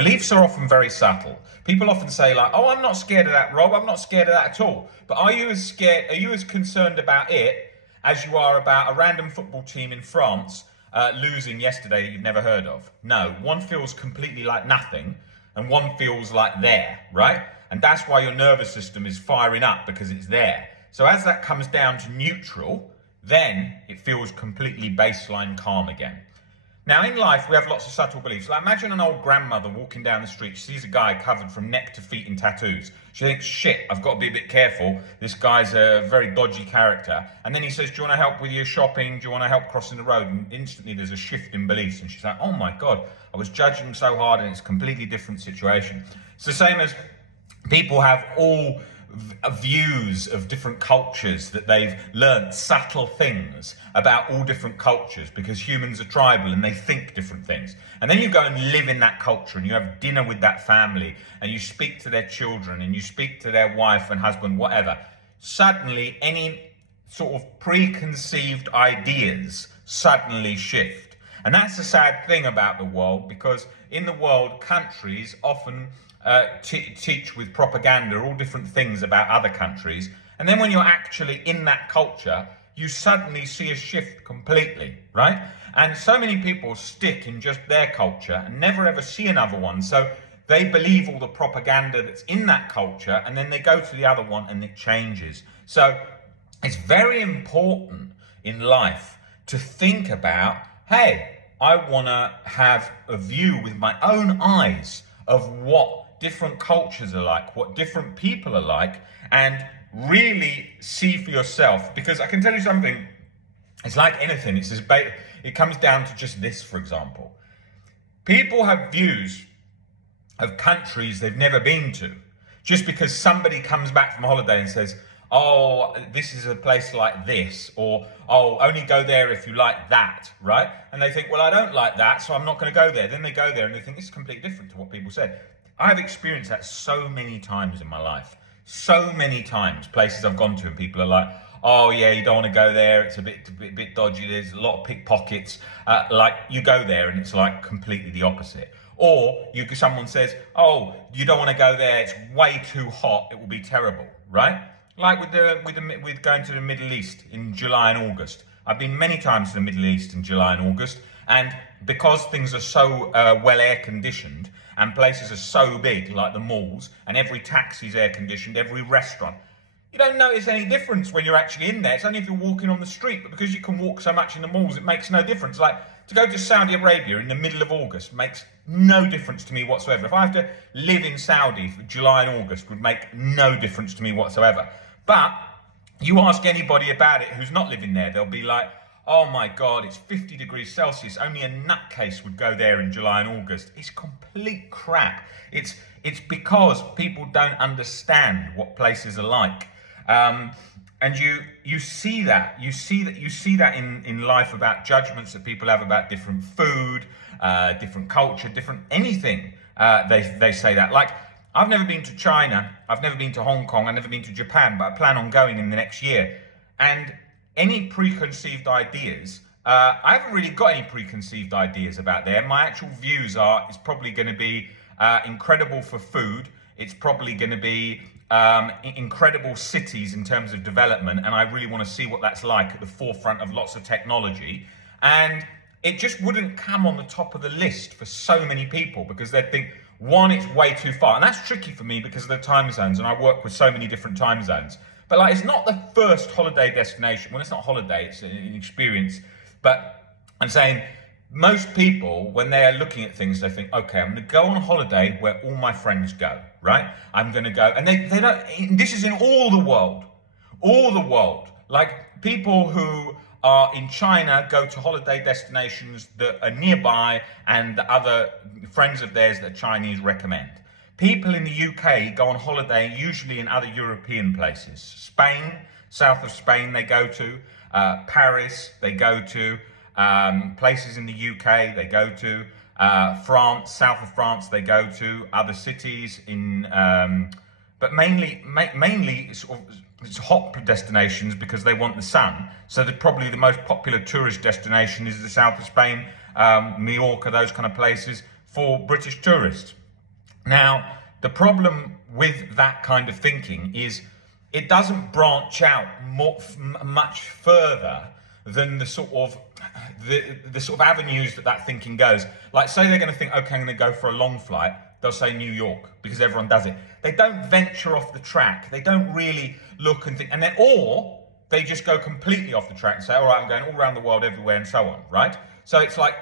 Beliefs are often very subtle. People often say like, oh, I'm not scared of that, Rob. I'm not scared of that at all. But are you as concerned about it as you are about a random football team in France losing yesterday that you've never heard of? No, one feels completely like nothing and one feels like there, right? And that's why your nervous system is firing up, because it's there. So as that comes down to neutral, then it feels completely baseline calm again. Now in life, we have lots of subtle beliefs. Like imagine an old grandmother walking down the street. She sees a guy covered from neck to feet in tattoos. She thinks, shit, I've got to be a bit careful. This guy's a very dodgy character. And then he says, do you want to help with your shopping? Do you want to help crossing the road? And instantly there's a shift in beliefs. And she's like, oh my God, I was judging him so hard and it's a completely different situation. It's the same as people have all views of different cultures that they've learned subtle things about all different cultures, because humans are tribal and they think different things. And then you go and live in that culture and you have dinner with that family and you speak to their children and you speak to their wife and husband, whatever. Suddenly any sort of preconceived ideas suddenly shift. And that's the sad thing about the world, because in the world, countries often teach with propaganda all different things about other countries, and then when you're actually in that culture, you suddenly see a shift completely, right? And so many people stick in just their culture and never ever see another one, so they believe all the propaganda that's in that culture, and then they go to the other one and it changes. So it's very important in life to think about, hey, I want to have a view with my own eyes of what different cultures are like, what different people are like, and really see for yourself. Because I can tell you something, it's like anything, it comes down to just this, for example. People have views of countries they've never been to. Just because somebody comes back from holiday and says, oh, this is a place like this, or oh, only go there if you like that, right? And they think, well, I don't like that, so I'm not going to go there. Then they go there and they think this is completely different to what people said. I've experienced that so many times in my life. So many times, places I've gone to and people are like, oh yeah, you don't want to go there, it's a bit dodgy, there's a lot of pickpockets. Like you go there and it's like completely the opposite. Or someone says, oh, you don't want to go there, it's way too hot, it will be terrible, right? Like with going to the Middle East in July and August. I've been many times to the Middle East in July and August, and because things are so well air conditioned and places are so big, like the malls, and every taxi's air conditioned, every restaurant, you don't notice any difference when you're actually in there. It's only if you're walking on the street, but because you can walk so much in the malls, it makes no difference. Like to go to Saudi Arabia in the middle of August makes no difference to me whatsoever. If I have to live in Saudi for July and August, would make no difference to me whatsoever. But you ask anybody about it who's not living there, they'll be like, oh my God, it's 50 degrees Celsius. Only a nutcase would go there in July and August. It's complete crap. It's because people don't understand what places are like. And you see that in life about judgments that people have about different food, different culture, different anything. They say that. Like, I've never been to China, I've never been to Hong Kong, I've never been to Japan, but I plan on going in the next year. And any preconceived ideas, I haven't really got any preconceived ideas about there. My actual views are, it's probably going to be incredible for food. It's probably going to be incredible cities in terms of development. And I really want to see what that's like at the forefront of lots of technology. And it just wouldn't come on the top of the list for so many people, because they'd think, one, it's way too far. And that's tricky for me because of the time zones, and I work with so many different time zones. But like, it's not the first holiday destination. Well, it's not a holiday, it's an experience. But I'm saying most people, when they are looking at things, they think, okay, I'm going to go on a holiday where all my friends go, right? I'm going to go, and they don't, this is in all the world. Like people who are in China go to holiday destinations that are nearby and the other friends of theirs that Chinese recommend. People in the UK go on holiday usually in other European places. Spain, south of Spain they go to, Paris they go to, places in the UK they go to, France, south of France they go to, other cities in, but mainly it's hot destinations because they want the sun. So probably the most popular tourist destination is the south of Spain, Mallorca, those kind of places for British tourists. Now, the problem with that kind of thinking is it doesn't branch out much further than the sort of avenues that thinking goes. Like, say they're going to think, okay, I'm going to go for a long flight. They'll say New York because everyone does it. They don't venture off the track. They don't really look and think, or they just go completely off the track and say, all right, I'm going all around the world, everywhere, and so on, right? So it's like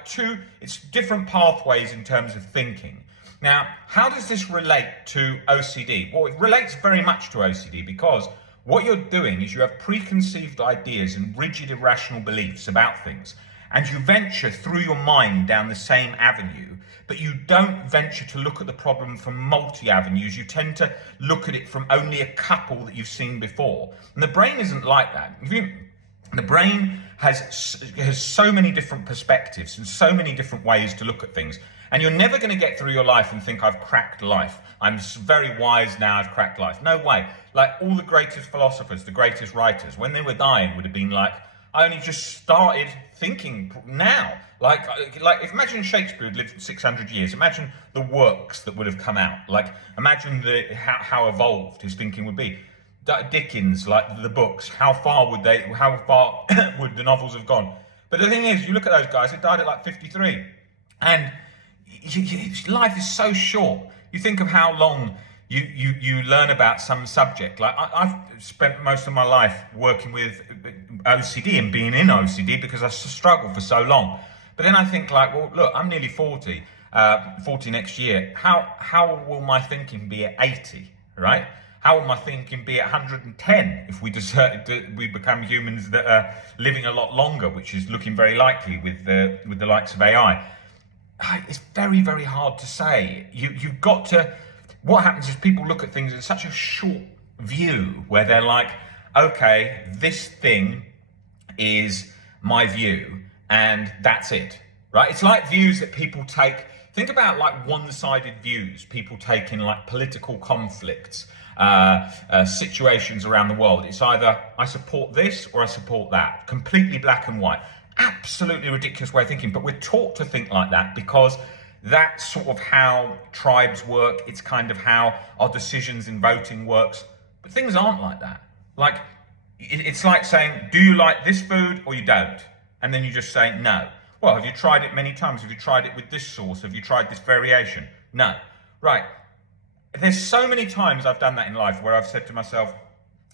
it's different pathways in terms of thinking. Now, how does this relate to OCD? Well, it relates very much to OCD because what you're doing is you have preconceived ideas and rigid irrational beliefs about things, and you venture through your mind down the same avenue, but you don't venture to look at the problem from multi-avenues. You tend to look at it from only a couple that you've seen before. And the brain isn't like that. The brain has so many different perspectives and so many different ways to look at things. And you're never going to get through your life and think, I've cracked life. I'm very wise now, I've cracked life. No way. Like all the greatest philosophers, the greatest writers, when they were dying would have been like, I only just started thinking now. Like if imagine Shakespeare had lived 600 years. Imagine the works that would have come out. Like imagine how evolved his thinking would be. Dickens, like the books, how far would would the novels have gone? But the thing is, you look at those guys, they died at like 53. And life is so short. You think of how long you learn about some subject. Like I've spent most of my life working with OCD and being in OCD because I struggled for so long. But then I think like, well, look, I'm nearly 40 next year. How will my thinking be at 80, right? How will my thinking be at 110 if we become humans that are living a lot longer, which is looking very likely with the likes of AI? It's very, very hard to say. You've got to. What happens is people look at things in such a short view where they're like, okay, this thing is my view and that's it, right? It's like views that people take. Think about like one-sided views people take in like political conflicts, situations around the world. It's either I support this or I support that. Completely black and white. Absolutely ridiculous way of thinking, but we're taught to think like that because that's sort of how tribes work. It's kind of how our decisions in voting works. But things aren't like that. Like, it's like saying, do you like this food or you don't? And then you just say no. Well, have you tried it many times? Have you tried it with this sauce? Have you tried this variation? No. Right. There's so many times I've done that in life where I've said to myself,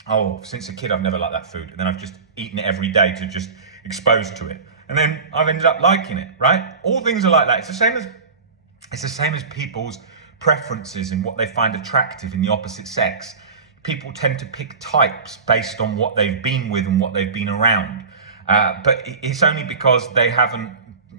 oh, since a kid I've never liked that food. And then I've just eaten it every day to just exposed to it. And then I've ended up liking it, right? All things are like that. It's the same as people's preferences in what they find attractive in the opposite sex. People tend to pick types based on what they've been with and what they've been around. But it's only because they haven't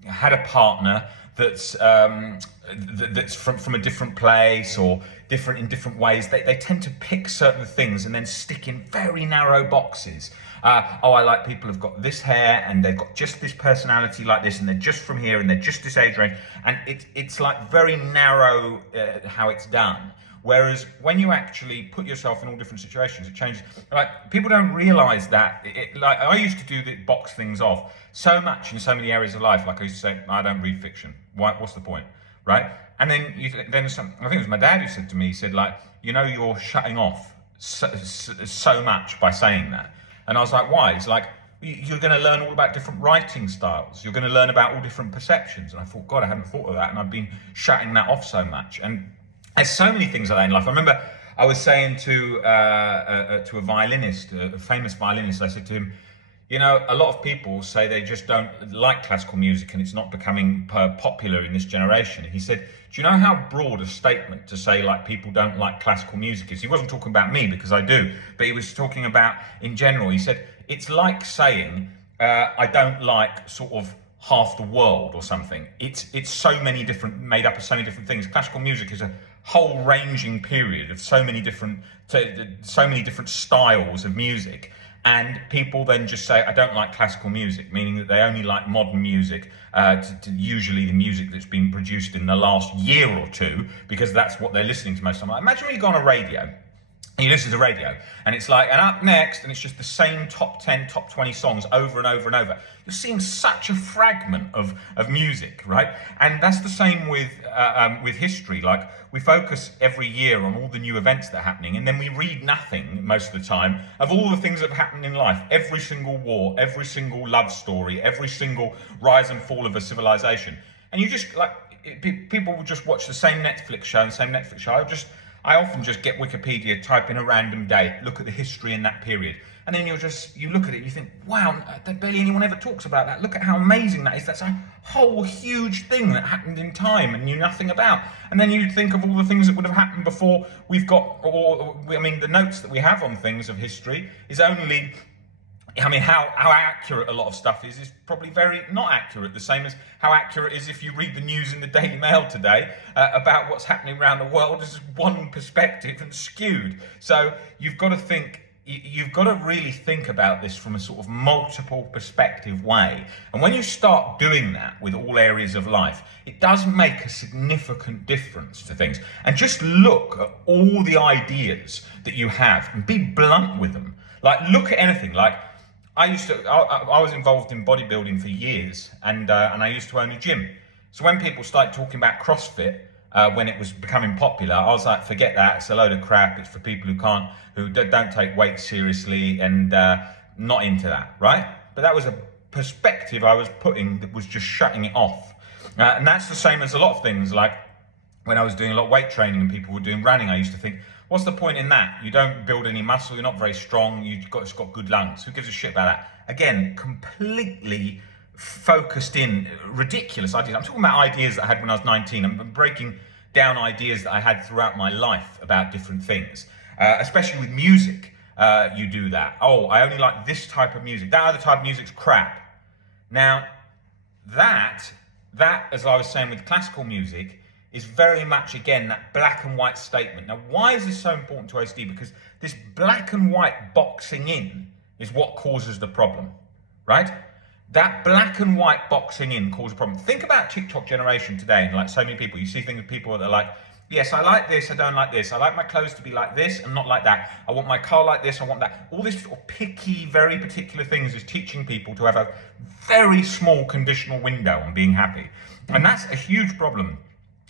had a partner that's from a different place or different in different ways. They tend to pick certain things and then stick in very narrow boxes. I like people who've got this hair and they've got just this personality like this and they're just from here and they're just this age range. And it's like very narrow how it's done. Whereas when you actually put yourself in all different situations, it changes. Like people don't realise that. Like I used to do the box things off so much in so many areas of life. Like I used to say, I don't read fiction. What's the point, right? And then I think it was my dad who said to me, he said like, you're shutting off so much by saying that. And I was like, why? It's like, you're going to learn all about different writing styles. You're going to learn about all different perceptions. And I thought, God, I hadn't thought of that. And I've been shutting that off so much. And there's so many things like that in life. I remember I was saying to a violinist, a famous violinist, I said to him, a lot of people say they just don't like classical music and it's not becoming popular in this generation. And he said, do you know how broad a statement to say like people don't like classical music is? He wasn't talking about me because I do, but he was talking about in general. He said, it's like saying I don't like sort of half the world or something. It's so many different, made up of so many different things. Classical music is a whole ranging period of so many different styles of music. And people then just say, I don't like classical music, meaning that they only like modern music, usually the music that's been produced in the last year or two, because that's what they're listening to most of the time. Imagine when you go on a radio And you listen to radio, and it's like, and up next, and it's just the same top 10, top 20 songs over and over and over. You're seeing such a fragment of music, right? And that's the same with history. Like, we focus every year on all the new events that are happening, and then we read nothing most of the time of all the things that have happened in life. Every single war, every single love story, every single rise and fall of a civilization. And you just, like, people will just watch the same Netflix show and same Netflix show. I often just get Wikipedia, type in a random date, look at the history in that period. And then you look at it and you think, wow, barely anyone ever talks about that. Look at how amazing that is. That's a whole huge thing that happened in time and knew nothing about. And then you think of all the things that would have happened before we've got, the notes that we have on things of history is only, how accurate a lot of stuff is probably very not accurate. The same as how accurate is if you read the news in the Daily Mail today about what's happening around the world is one perspective and skewed. So you've got to really think about this from a sort of multiple perspective way. And when you start doing that with all areas of life, it does make a significant difference to things. And just look at all the ideas that you have and be blunt with them. Like, look at anything. Like, I was involved in bodybuilding for years, and I used to own a gym. So when people started talking about CrossFit, when it was becoming popular, I was like, forget that, it's a load of crap, it's for people who don't take weight seriously and not into that, right? But that was a perspective I was putting that was just shutting it off. And that's the same as a lot of things, like when I was doing a lot of weight training and people were doing running, I used to think, what's the point in that? You don't build any muscle, you're not very strong, you've got good lungs. Who gives a shit about that? Again, completely focused in ridiculous ideas. I'm talking about ideas that I had when I was 19. I'm breaking down ideas that I had throughout my life about different things. Especially with music, you do that. Oh, I only like this type of music. That other type of music's crap. Now, that, as I was saying with classical music, is very much, again, that black and white statement. Now, why is this so important to OCD? Because this black and white boxing in is what causes the problem, right? That black and white boxing in causes a problem. Think about TikTok generation today, and like so many people, you see things with people that are like, yes, I like this, I don't like this. I like my clothes to be like this and not like that. I want my car like this, I want that. All this sort of picky, very particular things is teaching people to have a very small conditional window on being happy. And that's a huge problem.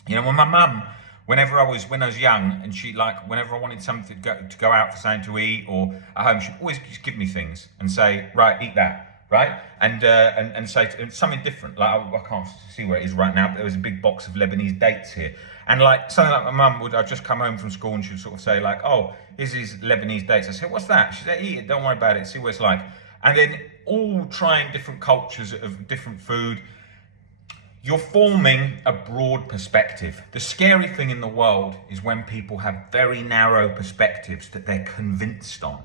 You know, when my mum, when I was young, and she, like, whenever I wanted something to go out for something to eat or at home, she'd always just give me things and say, right, eat that, right? And say something different. Like, I can't see where it is right now, but there was a big box of Lebanese dates here. And like, something like my mum I'd just come home from school and she'd sort of say like, oh, here's these Lebanese dates. I said, what's that? She said, eat it, don't worry about it, see what it's like. And then all trying different cultures of different food. You're forming a broad perspective. The scary thing in the world is when people have very narrow perspectives that they're convinced on,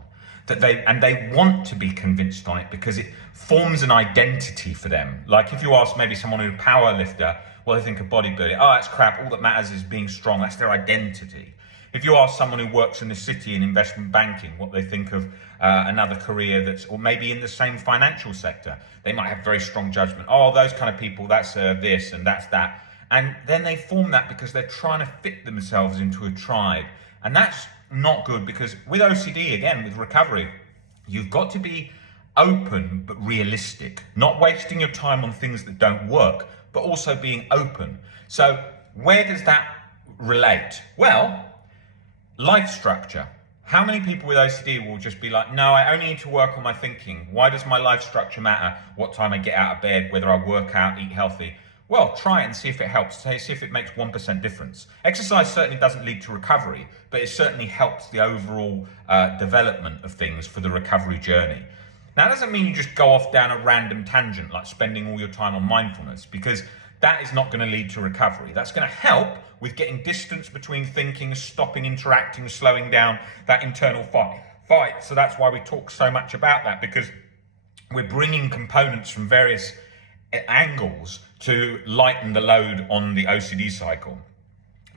that they want to be convinced on it because it forms an identity for them. Like if you ask maybe someone who's a power lifter, well, they think of bodybuilding, oh, that's crap, all that matters is being strong, that's their identity. If you ask someone who works in the city in investment banking, what they think of another career or maybe in the same financial sector, they might have very strong judgment. Oh, those kind of people, that's this and that's that. And then they form that because they're trying to fit themselves into a tribe. And that's not good because with OCD, again, with recovery, you've got to be open but realistic, not wasting your time on things that don't work, but also being open. So where does that relate? Well, life structure. How many people with OCD will just be like, no, I only need to work on my thinking. Why does my life structure matter? What time I get out of bed, whether I work out, eat healthy? Well, try it and see if it helps. See if it makes 1% difference. Exercise certainly doesn't lead to recovery, but it certainly helps the overall development of things for the recovery journey. Now, that doesn't mean you just go off down a random tangent, like spending all your time on mindfulness, because that is not going to lead to recovery. That's going to help with getting distance between thinking, stopping interacting, slowing down that internal fight. So that's why we talk so much about that, because we're bringing components from various angles to lighten the load on the OCD cycle.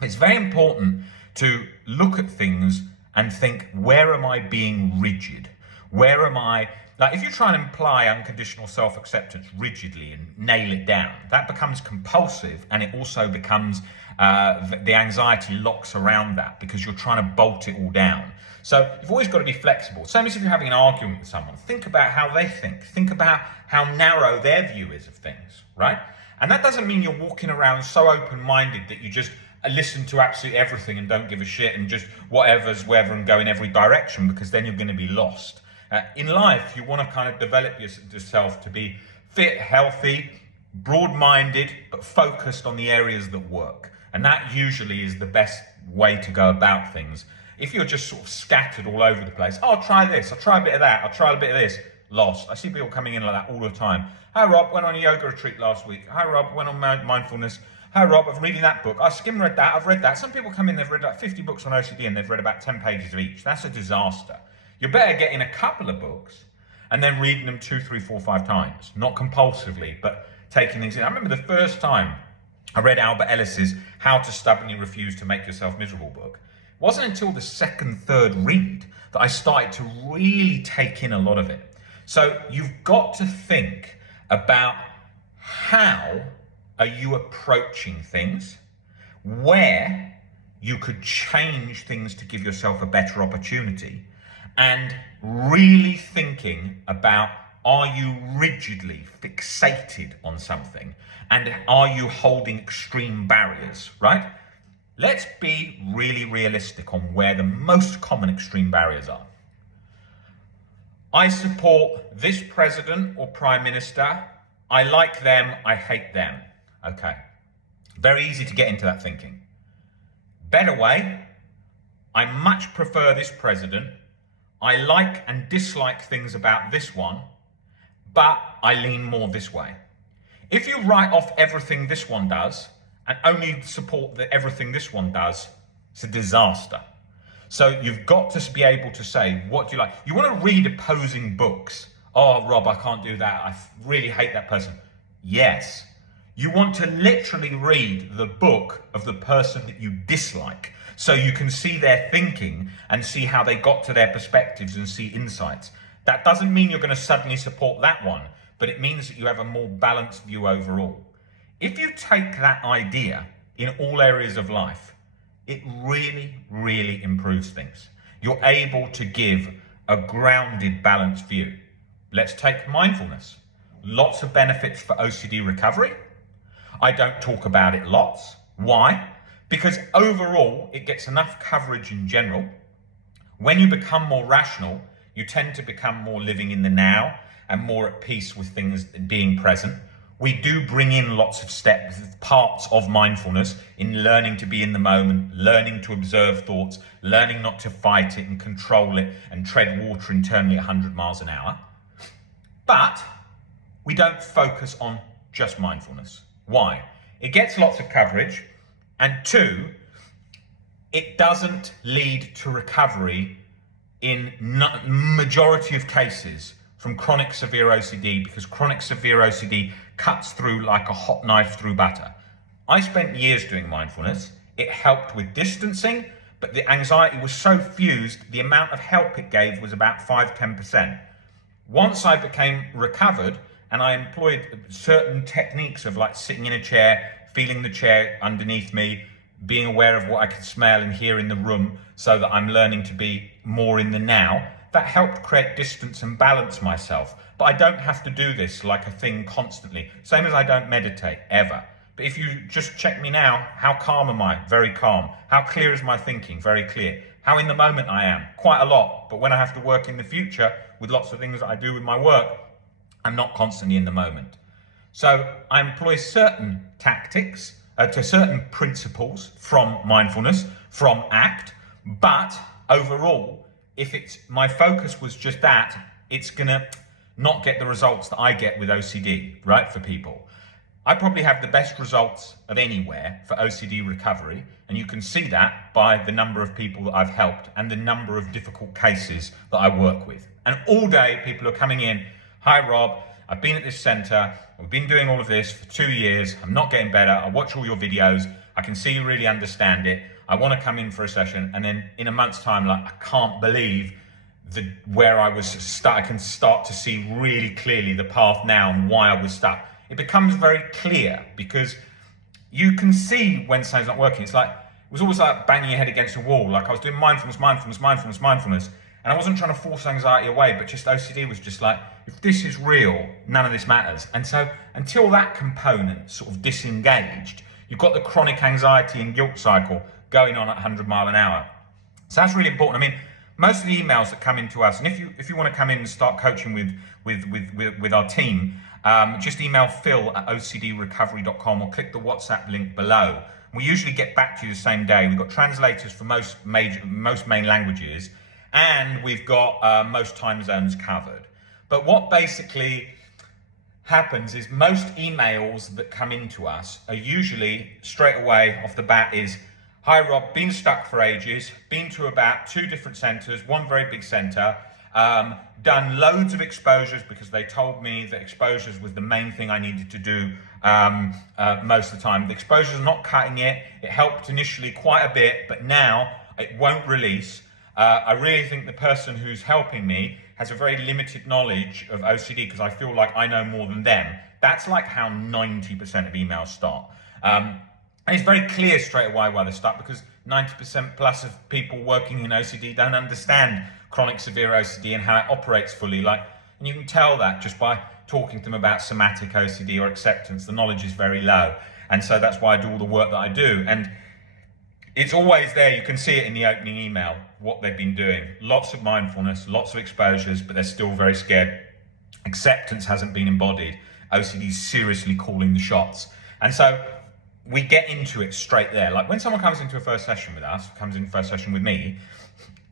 It's very important to look at things and think, where am I being rigid? Where am I? Like, if you try and imply unconditional self-acceptance rigidly and nail it down, that becomes compulsive, and it also becomes the anxiety locks around that because you're trying to bolt it all down. So you've always got to be flexible. Same as if you're having an argument with someone. Think about how they think. Think about how narrow their view is of things, right? And that doesn't mean you're walking around so open-minded that you just listen to absolutely everything and don't give a shit and just whatever's wherever and go in every direction, because then you're going to be lost. In life, you want to kind of develop yourself to be fit, healthy, broad-minded, but focused on the areas that work. And that usually is the best way to go about things. If you're just sort of scattered all over the place, oh, I'll try this, I'll try a bit of that, I'll try a bit of this, lost. I see people coming in like that all the time. Hi Rob, went on a yoga retreat last week. Hi Rob, went on mindfulness. Hi Rob, I'm reading that book. I read that, I've read that. Some people come in, they've read like 50 books on OCD and they've read about 10 pages of each. That's a disaster. You're better getting a couple of books and then reading them 2, 3, 4, 5 times. Not compulsively, but taking things in. I remember the first time I read Albert Ellis's How to Stubbornly Refuse to Make Yourself Miserable book. It wasn't until the second, third read that I started to really take in a lot of it. So you've got to think about how are you approaching things, where you could change things to give yourself a better opportunity, and really thinking about, are you rigidly fixated on something, and are you holding extreme barriers, right? Let's be really realistic on where the most common extreme barriers are. I support this president or prime minister. I like them, I hate them. Okay. Very easy to get into that thinking. Better way, I much prefer this president. I like and dislike things about this one, but I lean more this way. If you write off everything this one does and only support everything this one does, it's a disaster. So you've got to be able to say, what do you like? You want to read opposing books. Oh, Rob, I can't do that. I really hate that person. Yes. You want to literally read the book of the person that you dislike, so you can see their thinking and see how they got to their perspectives and see insights. That doesn't mean you're going to suddenly support that one, but it means that you have a more balanced view overall. If you take that idea in all areas of life, it really, really improves things. You're able to give a grounded, balanced view. Let's take mindfulness. Lots of benefits for OCD recovery. I don't talk about it lots. Why? Because overall, it gets enough coverage in general. When you become more rational, you tend to become more living in the now and more at peace with things being present. We do bring in lots of steps, parts of mindfulness in learning to be in the moment, learning to observe thoughts, learning not to fight it and control it and tread water internally at 100 miles an hour. But we don't focus on just mindfulness. Why? It gets lots of coverage, and 2, it doesn't lead to recovery in majority of cases from chronic severe OCD, because chronic severe OCD cuts through like a hot knife through butter. I spent years doing mindfulness. It helped with distancing, but the anxiety was so fused, the amount of help it gave was about 5-10%. Once I became recovered and I employed certain techniques of like sitting in a chair, feeling the chair underneath me, being aware of what I could smell and hear in the room so that I'm learning to be more in the now, that helped create distance and balance myself. But I don't have to do this like a thing constantly. Same as I don't meditate, ever. But if you just check me now, how calm am I? Very calm. How clear is my thinking? Very clear. How in the moment I am? Quite a lot. But when I have to work in the future with lots of things that I do with my work, I'm not constantly in the moment. So I employ certain tactics to certain principles from mindfulness, from ACT, but overall, if it's my focus was just that, it's gonna not get the results that I get with OCD, right, for people. I probably have the best results of anywhere for OCD recovery, and you can see that by the number of people that I've helped and the number of difficult cases that I work with. And all day people are coming in, hi Rob, I've been at this centre, we've been doing all of this for 2 years, I'm not getting better, I watch all your videos, I can see you really understand it, I want to come in for a session, and then in a month's time, like, I can't believe where I was stuck. I can start to see really clearly the path now and why I was stuck. It becomes very clear because you can see when something's not working. It's like, it was always like banging your head against a wall. Like I was doing mindfulness, and I wasn't trying to force anxiety away, but just OCD was just like, if this is real, none of this matters. And so until that component sort of disengaged, you've got the chronic anxiety and guilt cycle going on at 100 mile an hour. So that's really important. I mean, most of the emails that come into us, and if you want to come in and start coaching with our team, just email phil@ocdrecovery.com or click the WhatsApp link below. We usually get back to you the same day. We've got translators for most main languages, and we've got most time zones covered. But what basically happens is most emails that come into us are usually straight away off the bat is, hi Rob, been stuck for ages, been to about 2 different centres, one very big centre, done loads of exposures because they told me that exposures was the main thing I needed to do most of the time. The exposures are not cutting it. It helped initially quite a bit, but now it won't release. I really think the person who's helping me has a very limited knowledge of OCD because I feel like I know more than them. That's like how 90% of emails start. And it's very clear straight away why they're stuck, because 90% plus of people working in OCD don't understand chronic severe OCD and how it operates fully. And you can tell that just by talking to them about somatic OCD or acceptance. The knowledge is very low. And so that's why I do all the work that I do. And it's always there. You can see it in the opening email, what they've been doing. Lots of mindfulness, lots of exposures, but they're still very scared. Acceptance hasn't been embodied. OCD is seriously calling the shots. And so we get into it straight there. Like when someone comes into a first session with us, comes in first session with me,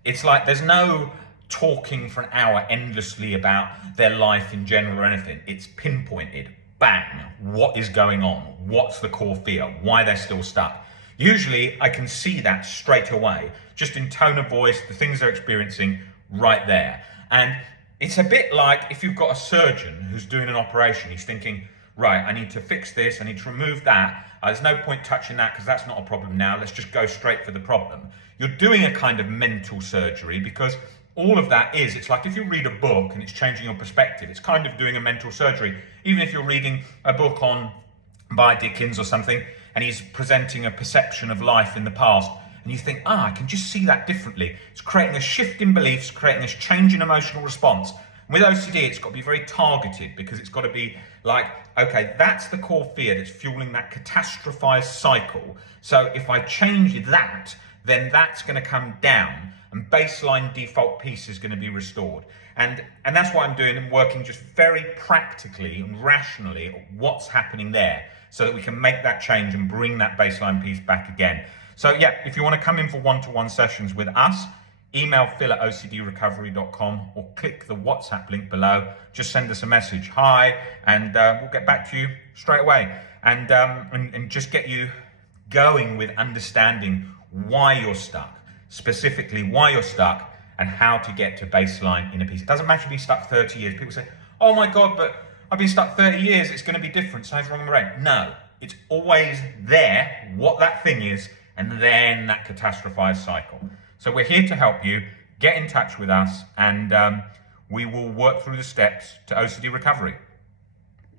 it's like there's no talking for an hour endlessly about their life in general or anything. It's pinpointed, bang, what is going on? What's the core fear? Why they're still stuck? Usually I can see that straight away, just in tone of voice, the things they're experiencing right there. And it's a bit like if you've got a surgeon who's doing an operation, he's thinking, right, I need to fix this, I need to remove that. There's no point touching that because that's not a problem now. Let's just go straight for the problem. You're doing a kind of mental surgery because all of that is, it's like if you read a book and it's changing your perspective, it's kind of doing a mental surgery. Even if you're reading a book by Dickens or something, and he's presenting a perception of life in the past, and you think, I can just see that differently. It's creating a shift in beliefs, creating this change in emotional response. With OCD, it's got to be very targeted because it's got to be like, okay, that's the core fear that's fueling that catastrophized cycle. So if I change that, then that's going to come down and baseline default peace is going to be restored. And that's what I'm doing. I'm working just very practically and rationally at what's happening there so that we can make that change and bring that baseline peace back again. So yeah, if you want to come in for one-to-one sessions with us, email phil@ocdrecovery.com or click the WhatsApp link below. Just send us a message, hi, and we'll get back to you straight away. And just get you going with understanding why you're stuck, specifically why you're stuck and how to get to baseline inner peace. It doesn't matter if you're stuck 30 years. People say, oh my God, but I've been stuck 30 years, it's going to be different, something's wrong in the brain. No, it's always there, what that thing is, and then that catastrophized cycle. So we're here to help you. Get in touch with us, and we will work through the steps to OCD recovery.